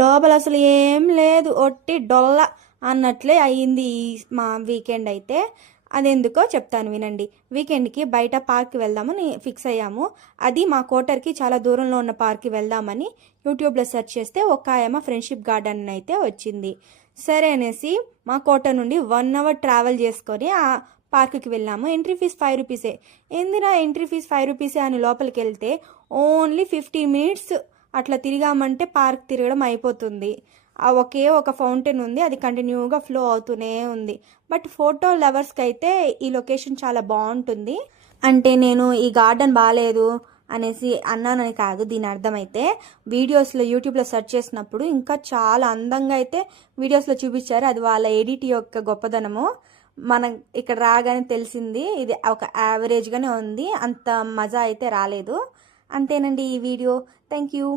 లోపల అసలు ఏం లేదు, ఒట్టి డొల్ల అన్నట్లే అయ్యింది మా వీకెండ్ అయితే. అదెందుకో చెప్తాను వినండి. వీకెండ్కి బయట పార్క్కి వెళ్దామని ఫిక్స్ అయ్యాము. అది మా కోటర్కి చాలా దూరంలో ఉన్న పార్క్కి వెళ్దామని యూట్యూబ్లో సెర్చ్ చేస్తే ఒక ఆయమ్మ ఫ్రెండ్షిప్ గార్డెన్ అయితే వచ్చింది. సరే అనేసి మా కోటర్ నుండి 1 అవర్ ట్రావెల్ చేసుకొని ఆ పార్క్కి వెళ్ళాము. ఎంట్రీ ఫీజ్ 5 రూపీసే. ఏందిరా ఎంట్రీ ఫీజ్ 5 రూపీసే అని లోపలికి వెళ్తే ఓన్లీ 15 మినిట్స్ అట్లా తిరిగామంటే పార్క్ తిరగడం అయిపోతుంది. ఆ ఒకే ఒక ఫౌంటైన్ ఉంది, అది కంటిన్యూగా ఫ్లో అవుతూనే ఉంది. బట్ ఫోటో లవర్స్కి అయితే ఈ లొకేషన్ చాలా బాగుంటుంది. అంటే నేను ఈ గార్డెన్ బాగాలేదు అనేసి అన్నానని కాదు దీని అర్థమైతే. వీడియోస్లో యూట్యూబ్లో సెర్చ్ చేసినప్పుడు ఇంకా చాలా అందంగా అయితే వీడియోస్లో చూపించారు. అది వాళ్ళ ఎడిట్ యొక్క గొప్పదనము. మనం ఇక్కడ రాగానే తెలిసింది ఇది ఒక యావరేజ్గానే ఉంది, అంత మజా అయితే రాలేదు. అంతేనండి ఈ వీడియో. Thank you.